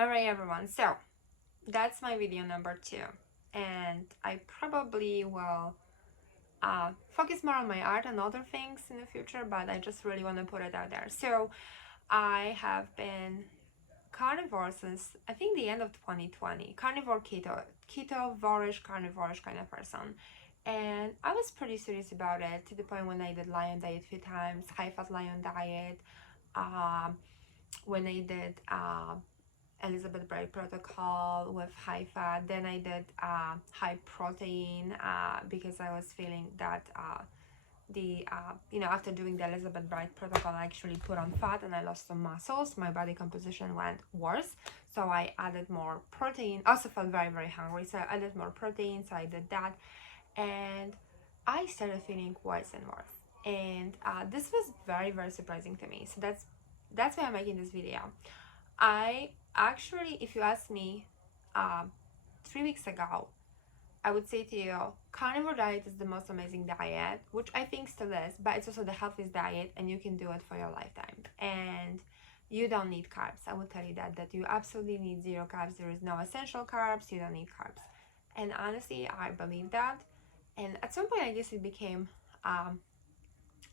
Alright everyone, so that's my video number 2, and I probably will focus more on my art and other things in the future, but I just really want to put it out there. So I have been carnivore since I think the end of 2020. Carnivore ketovorish carnivorish kind of person, and I was pretty serious about it to the point when I did lion diet a few times, high fat lion diet, um, when I did Elizabeth Bright protocol with high fat. Then I did high protein because I was feeling that after doing the Elizabeth Bright protocol, I actually put on fat and I lost some muscles. My body composition went worse, so I added more protein. Also felt very, very hungry, so I added more protein. So I did that, and I started feeling worse and worse. And this was very, very surprising to me. So that's why I'm making this video. I actually, if you ask me, 3 weeks ago, I would say to you, carnivore diet is the most amazing diet, which I think still is, but it's also the healthiest diet, and you can do it for your lifetime. And you don't need carbs. I will tell you that you absolutely need zero carbs. There is no essential carbs. You don't need carbs. And honestly, I believe that. And at some point, I guess it became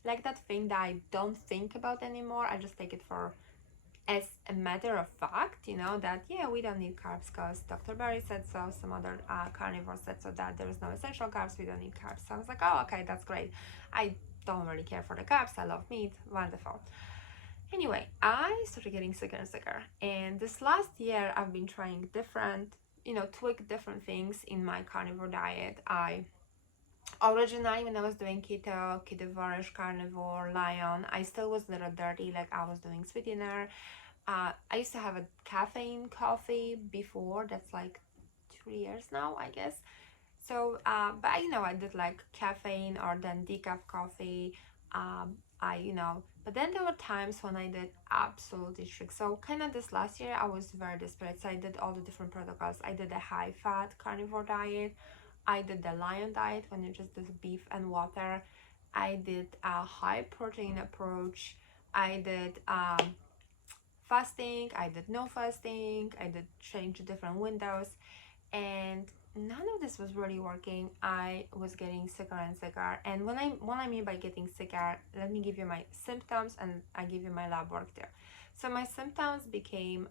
like that thing that I don't think about anymore. I just take it for as a matter of fact, that yeah, we don't need carbs because Dr. Barry said so, some other carnivores said so, that there is no essential carbs, we don't need carbs. So I was like, oh, okay, that's great. I don't really care for the carbs, I love meat, wonderful. Anyway, I started getting sicker and sicker, and this last year I've been trying different, tweak different things in my carnivore diet. I originally, when I was doing ketovorish, carnivore, lion, I still was a little dirty, like I was doing sweetener. I used to have a caffeine coffee before. That's like 2 years now, I guess. So, but I did like caffeine or then decaf coffee. But then there were times when I did absolutely strict. So, kind of this last year, I was very desperate. So, I did all the different protocols. I did a high fat carnivore diet. I did the lion diet when you just did beef and water. I did a high protein approach. I did fasting, I did no fasting, I did change different windows, and none of this was really working. I was getting sicker and sicker. And when I mean by getting sicker, let me give you my symptoms and I give you my lab work there. So my symptoms became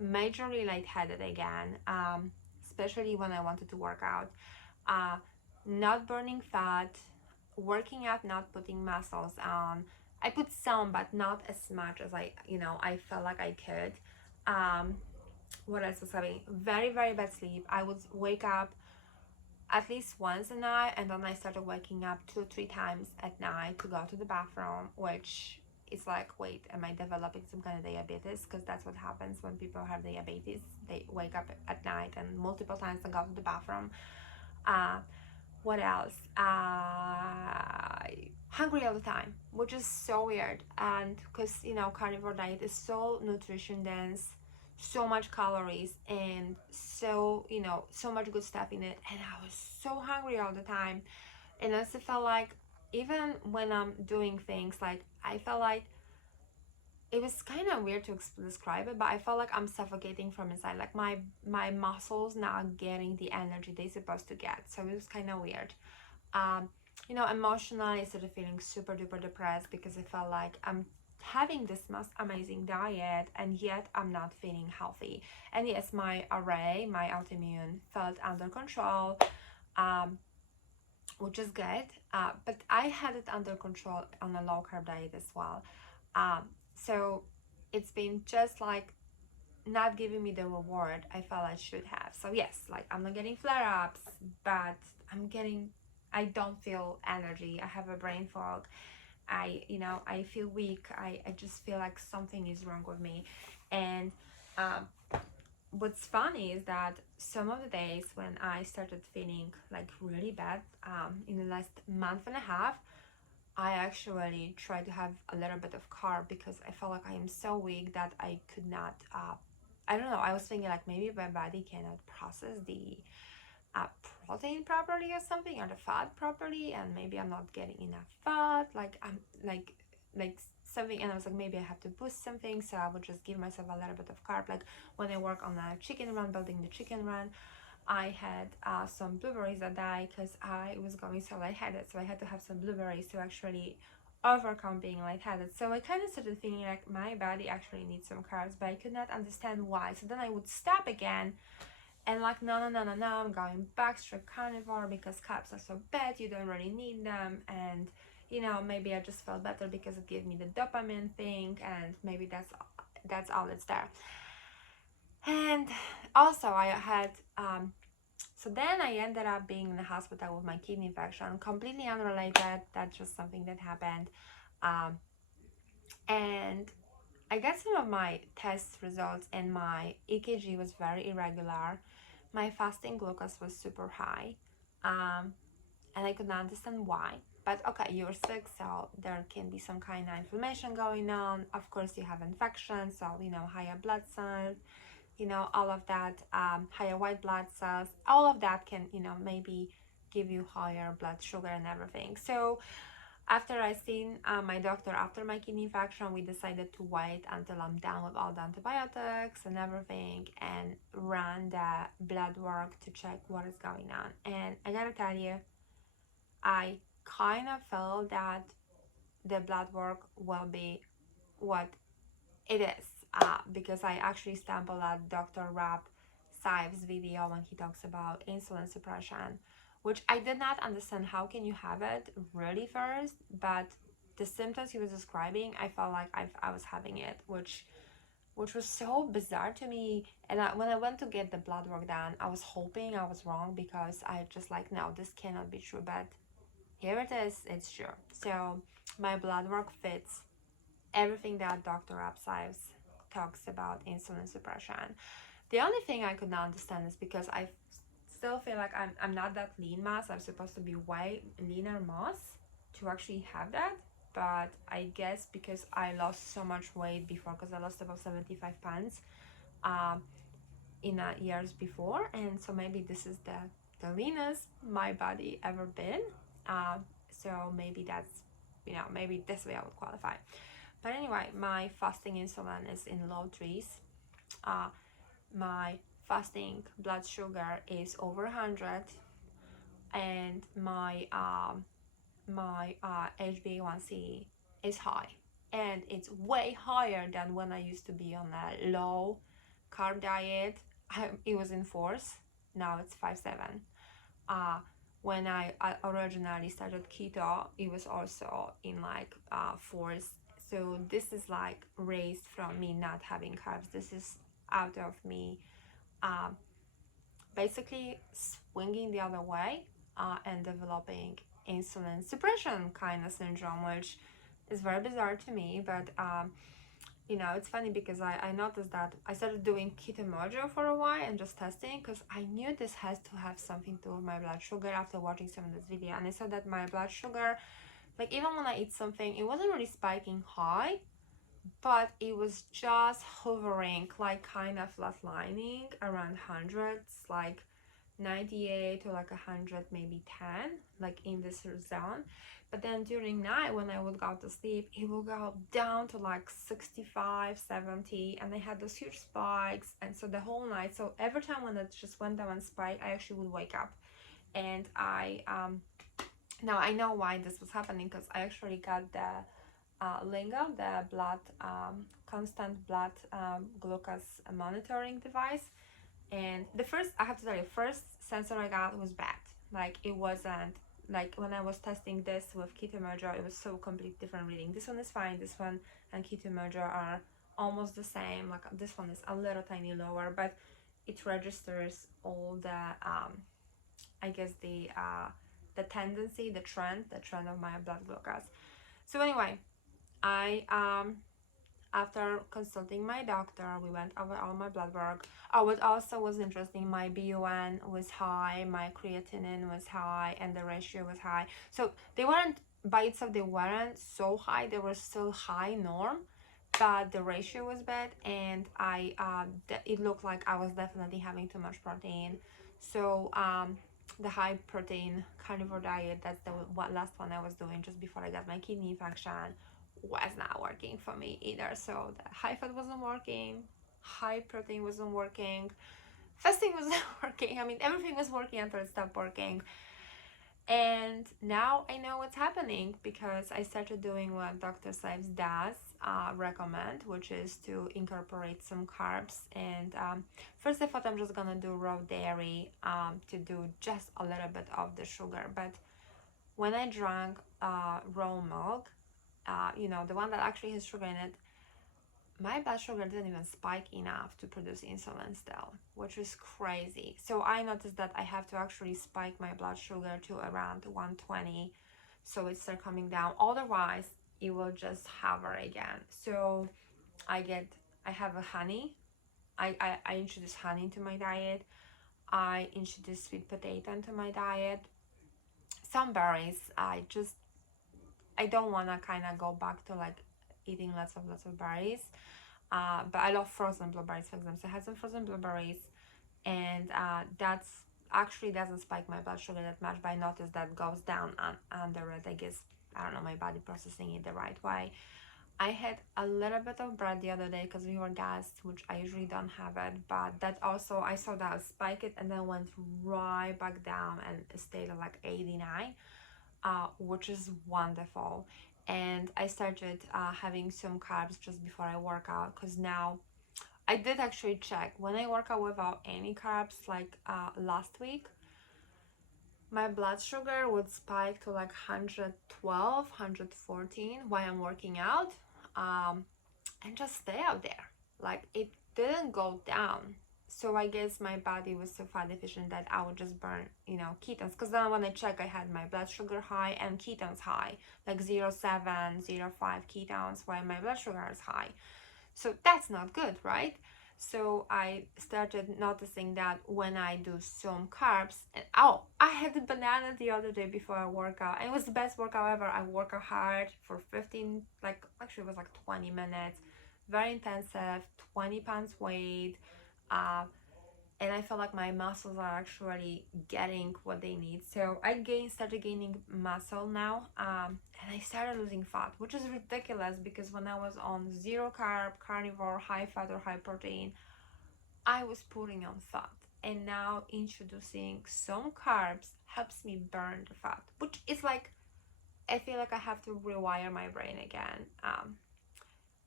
majorly lightheaded again, especially when I wanted to work out. Uh, Not burning fat, working out, not putting muscles on. I put some, but not as much as I felt like I could. Um, what else was having? Very, very bad sleep. I would wake up at least once a night, and then I started waking up 2 or 3 times at night to go to the bathroom, which is like, wait, am I developing some kind of diabetes? Because that's what happens when people have diabetes. They wake up at night and multiple times and go to the bathroom. Uh, what else? Hungry all the time, which is so weird. And because carnivore diet is so nutrition dense, so much calories, and so much good stuff in it. And I was so hungry all the time. And I also felt like, even when I'm doing things, like I felt like it was kind of weird to describe it, but I felt like I'm suffocating from inside, like my muscles not getting the energy they're supposed to get. So it was kind of weird. um Emotionally, I started feeling super duper depressed because I felt like I'm having this most amazing diet and yet I'm not feeling healthy. And yes, my my autoimmune, felt under control, um which is good, but I had it under control on a low carb diet as well. So it's been just like not giving me the reward I felt I should have. So yes, like I'm not getting flare-ups, but I don't feel energy. I have a brain fog. I feel weak. I just feel like something is wrong with me. And um, what's funny is that some of the days when I started feeling like really bad, in the last month and a half, I actually tried to have a little bit of carb because I felt like I am so weak that I could not. I don't know. I was thinking like maybe my body cannot process the uh, protein properly or something, or the fat properly, and maybe I'm not getting enough fat. Like I'm like something, and I was like, maybe I have to boost something, so I would just give myself a little bit of carb. Like when I work on a chicken run, building the chicken run, I had some blueberries that day because I was going so lightheaded, so I had to have some blueberries to actually overcome being lightheaded. So I kind of started feeling like my body actually needs some carbs, but I could not understand why. So then I would stop again and like, no, I'm going back strict carnivore because carbs are so bad, you don't really need them. And you know, maybe I just felt better because it gave me the dopamine thing, and maybe that's all it's there. And also I had so then I ended up being in the hospital with my kidney infection, completely unrelated. That's just something that happened. And I got some of my test results, and my EKG was very irregular. My fasting glucose was super high, and I could not understand why. But okay, you're sick, so there can be some kind of inflammation going on. Of course, you have infection, so you know, higher blood cells, you know, all of that, higher white blood cells, all of that can, you know, maybe give you higher blood sugar and everything. So after I seen my doctor after my kidney infection, we decided to wait until I'm done with all the antibiotics and everything, and run the blood work to check what is going on. And I gotta tell you, I kind of felt that the blood work will be what it is, because I actually stumbled at Dr. Cywes video when he talks about insulin suppression, which I did not understand. How can you have it really first? But the symptoms he was describing, I felt like I was having it, which was so bizarre to me. And when I went to get the blood work done, I was hoping I was wrong, because I just like, no, this cannot be true. But here it is, it's true. So my blood work fits everything that Dr. Cywes talks about insulin suppression. The only thing I could not understand is because I still feel like I'm not that lean mass. I'm supposed to be way leaner mass to actually have that. But I guess because I lost so much weight before, because I lost about 75 pounds in years before, and so maybe this is the leanest my body ever been. So maybe that's, you know, maybe this way I would qualify. But anyway, my fasting insulin is in low threes. My fasting blood sugar is over 100, and my HbA1c is high, and it's way higher than when I used to be on a low carb diet. It was in 4s. Now it's 5.7. When I originally started keto, it was also in like 4s. So this is like raised from me not having carbs. This is out of me basically swinging the other way, and developing insulin suppression kind of syndrome, which is very bizarre to me. But you know, it's funny because I noticed that I started doing keto mojo for a while and just testing, because I knew this has to have something to do with my blood sugar after watching some of this video. And I saw that my blood sugar, like even when I eat something, it wasn't really spiking high, but it was just hovering, like kind of flatlining around hundreds, like 98 to like 100, maybe 10, like in this zone. But then during night, when I would go to sleep, it would go down to like 65, 70, and I had those huge spikes. And so the whole night, so every time when it just went down and spiked, I actually would wake up. And I now I know why this was happening, because I actually got the Lingo, the blood constant blood glucose monitoring device. And the first, I have to tell you, first sensor I got was bad. Like it wasn't, like when I was testing this with Keto Merger, it was so complete different reading. This one is fine, this one and Keto Merger are almost the same. Like this one is a little tiny lower, but it registers all the I guess the tendency, the trend of my blood glucose. So anyway, I after consulting my doctor, we went over all my blood work. Oh, what also was interesting, my BUN was high, my creatinine was high, and the ratio was high. So they weren't, by itself, they weren't so high. They were still high norm, but the ratio was bad, and it looked like I was definitely having too much protein. So the high protein carnivore diet, that's the last one I was doing just before I got my kidney infection, was not working for me either. So the high fat wasn't working, high protein wasn't working, fasting wasn't working. I mean, everything was working until it stopped working. And now I know what's happening because I started doing what Dr. Cywes does recommend, which is to incorporate some carbs. And first I thought I'm just gonna do raw dairy to do just a little bit of the sugar. But when I drank raw milk, you know, the one that actually has sugar in it, my blood sugar didn't even spike enough to produce insulin still, which is crazy. So I noticed that I have to actually spike my blood sugar to around 120 so it starts coming down. Otherwise, it will just hover again. So I have a honey. I introduce honey into my diet. I introduce sweet potato into my diet. Some berries. I don't want to kind of go back to like eating lots of berries. But I love frozen blueberries, for example. So I had some frozen blueberries, and that's actually doesn't spike my blood sugar that much, but I noticed that goes down under it. I guess, I don't know, my body processing it the right way. I had a little bit of bread the other day because we were gassed, which I usually don't have it, but that also, I saw that I spiked it and then went right back down and stayed at like 89, which is wonderful. And I started having some carbs just before I work out, because now I did actually check when I work out without any carbs, like last week, my blood sugar would spike to like 112, 114 while I'm working out, and just stay out there. Like it didn't go down. So I guess my body was so fat deficient that I would just burn, you know, ketones. Because then when I check, I had my blood sugar high and ketones high, like 0.7, 0.5 ketones, while my blood sugar is high. So that's not good, right? So I started noticing that when I do some carbs, and oh, I had the banana the other day before I work out, and it was the best workout ever. I work out hard for 15, like actually it was like 20 minutes, very intensive, 20 pounds weight, and I feel like my muscles are actually getting what they need. So I started gaining muscle now, and I started losing fat, which is ridiculous because when I was on zero carb, carnivore, high fat or high protein, I was putting on fat. And now introducing some carbs helps me burn the fat, which is like, I feel like I have to rewire my brain again.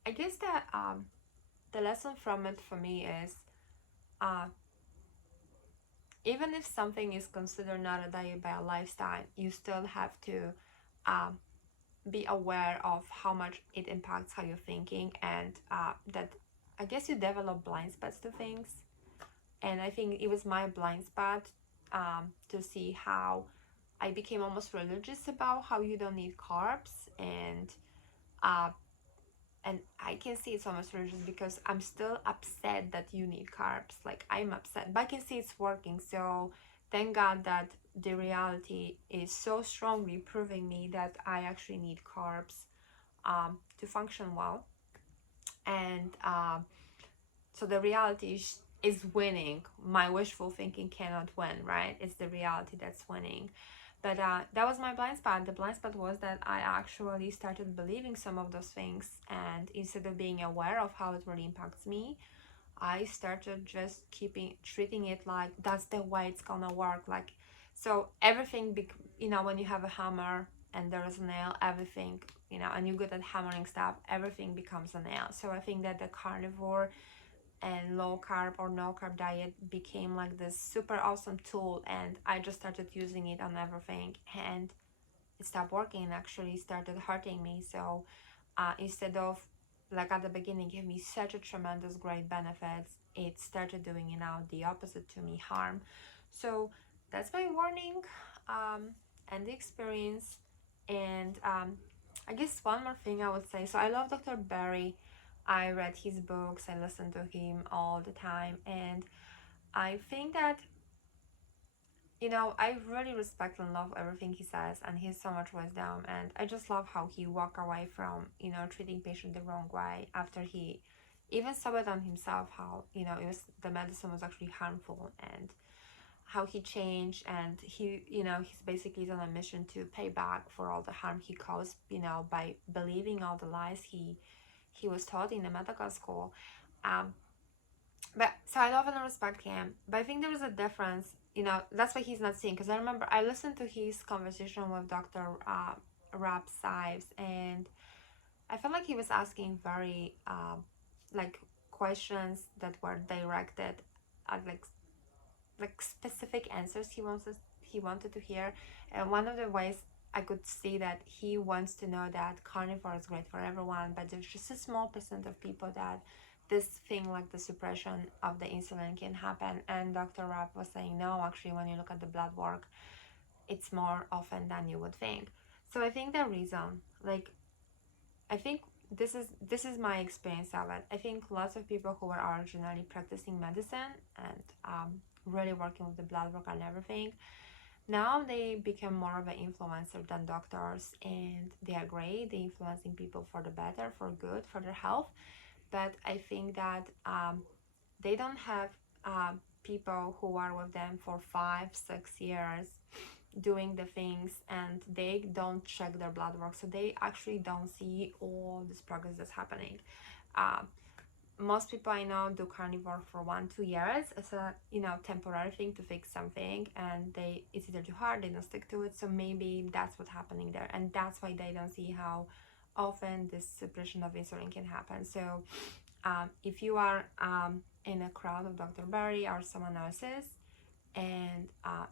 I guess that the lesson from it for me is, even if something is considered not a diet but a lifestyle, you still have to be aware of how much it impacts how you're thinking, and that I guess you develop blind spots to things. And I think it was my blind spot to see how I became almost religious about how you don't need carbs, and I can see it's almost religious because I'm still upset that you need carbs. Like I'm upset, but I can see it's working. So thank God that the reality is so strongly proving me that I actually need carbs to function well. And so the reality is winning. My wishful thinking cannot win, right? It's the reality that's winning. But that was my blind spot. The blind spot was that I actually started believing some of those things, and instead of being aware of how it really impacts me, I started just treating it like that's the way it's gonna work. Like, so everything, you know, when you have a hammer and there is a nail, everything, you know, and you're good at hammering stuff, everything becomes a nail. So I think that the carnivore and low carb or no carb diet became like this super awesome tool, and I just started using it on everything, and it stopped working and actually started hurting me. So instead of, like at the beginning, give me such a tremendous great benefits, it started doing, you know, the opposite to me, harm. So that's my warning and the experience. And I guess one more thing I would say, so I love Dr. Barry. I read his books, I listen to him all the time, and I think that, you know, I really respect and love everything he says, and he has so much wisdom, and I just love how he walked away from, you know, treating patients the wrong way after he even saw it on himself, how, you know, the medicine was actually harmful. And how he changed, and he, you know, he's basically on a mission to pay back for all the harm he caused, you know, by believing all the lies he was taught in the medical school. um but so I love and respect him, but I think there is a difference, you know. That's why he's not seeing, because I remember I listened to his conversation with Dr. Rob Cywes, and I felt like he was asking very like questions that were directed at like specific answers he wanted to hear. And one of the ways I could see that he wants to know that carnivore is great for everyone, but there's just a small percent of people that this thing like the suppression of the insulin can happen. And Dr. Rapp was saying no, actually when you look at the blood work, it's more often than you would think. So I think the reason, like, I think this is my experience of it. I think lots of people who were originally practicing medicine and really working with the blood work and everything, now they become more of an influencer than doctors, and they are great. They're influencing people for the better, for good, for their health. But I think that they don't have people who are with them for 5-6 years doing the things, and they don't check their blood work, so they actually don't see all this progress that's happening. uh, Most people I know do carnivore for 1-2 years as a, you know, temporary thing to fix something, and it's either too hard, they don't stick to it. So maybe that's what's happening there, and that's why they don't see how often this suppression of insulin can happen. So if you are in a crowd of Dr. Barry or someone else's, and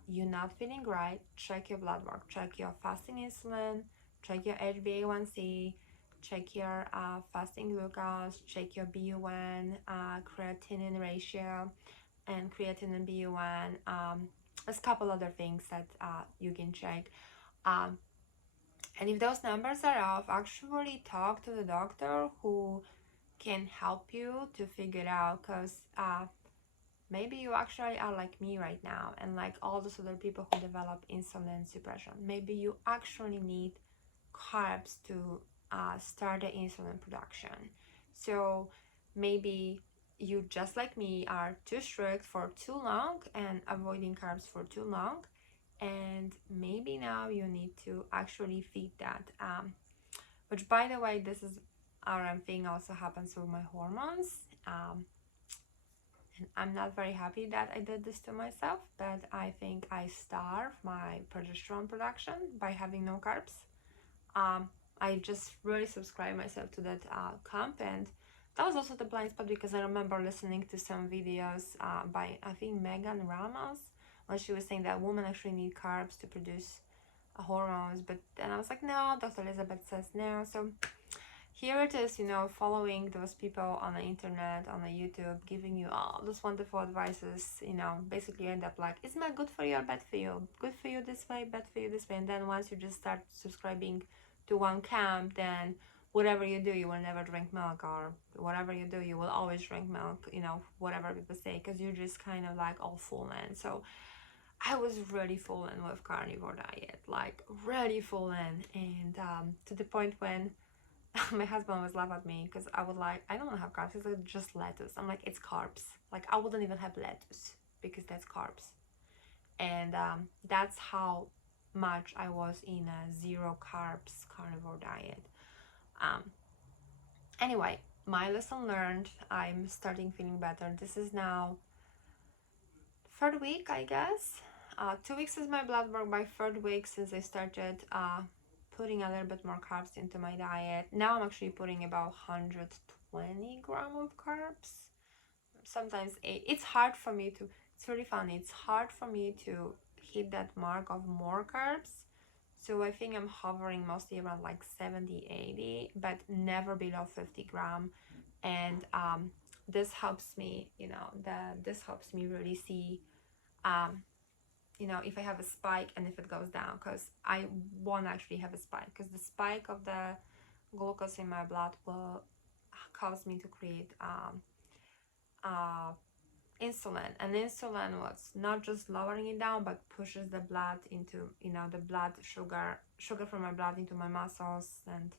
you're not feeling right, check your blood work, check your fasting insulin, check your HbA1c, check your fasting glucose, check your BUN, creatinine ratio, and creatinine BUN. There's a couple other things that you can check. And if those numbers are off, actually talk to the doctor who can help you to figure it out, because maybe you actually are like me right now, and like all those other people who develop insulin suppression. Maybe you actually need carbs to start the insulin production. So maybe you, just like me, are too strict for too long and avoiding carbs for too long, and maybe now you need to actually feed that. Which, by the way, this is RM thing also happens with my hormones. And I'm not very happy that I did this to myself, but I think I starved my progesterone production by having no carbs. I just really subscribed myself to that camp, and that was also the blind spot, because I remember listening to some videos by, I think, Megan Ramos, when she was saying that women actually need carbs to produce hormones. But then I was like, no, Dr. Elizabeth says no. So here it is, you know, following those people on the internet, on the YouTube, giving you all those wonderful advices. You know, basically you end up like, isn't that good for you or bad for you? Good for you this way, bad for you this way. And then once you just start subscribing to one camp, then whatever you do, you will never drink milk, or whatever you do, you will always drink milk, you know, whatever people say, because you're just kind of like all full in. So I was really full in with carnivore diet, like really full in, and to the point when my husband was laugh at me, because I would like, I don't want to have carbs. He's like, just lettuce. I'm like, it's carbs. Like, I wouldn't even have lettuce because that's carbs. And that's how much I was in a zero carbs carnivore diet. Um, anyway, my lesson learned. I'm starting feeling better. This is now third week, I guess. 2 weeks is my blood work. By third week, since I started putting a little bit more carbs into my diet. Now I'm actually putting about 120 grams of carbs. Sometimes it's hard for me to, it's really funny, it's hard for me to hit that mark of more carbs. So I think I'm hovering mostly around like 70-80, but never below 50 grams. And this helps me, you know, this helps me really see you know, if I have a spike and if it goes down, because I won't actually have a spike, because the spike of the glucose in my blood will cause me to create insulin, and insulin was not just lowering it down, but pushes the blood into, you know, the blood sugar from my blood into my muscles, and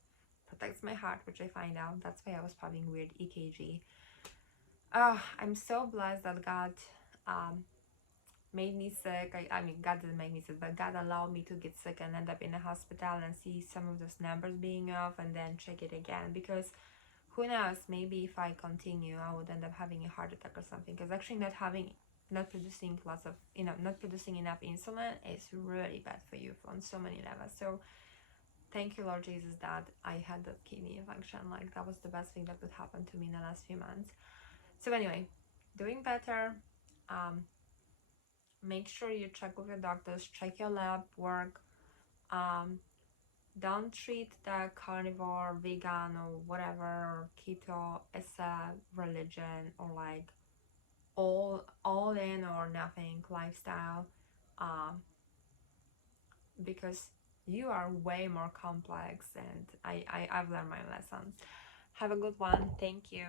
protects my heart, which I find out that's why I was having weird EKG. I'm so blessed that God made me sick. I mean, God didn't make me sick, but God allowed me to get sick and end up in a hospital and see some of those numbers being off and then check it again, because who knows, maybe if I continue I would end up having a heart attack or something, because actually not producing lots of, not producing enough insulin is really bad for you on so many levels. So thank you, Lord Jesus, that I had that kidney function. Like, that was the best thing that could happen to me in the last few months. So anyway, doing better. Make sure you check with your doctors, check your lab work. Don't treat the carnivore, vegan, or whatever, or keto as a religion, or like all in or nothing lifestyle, because you are way more complex, and I've learned my lessons. Have a good one. Thank you.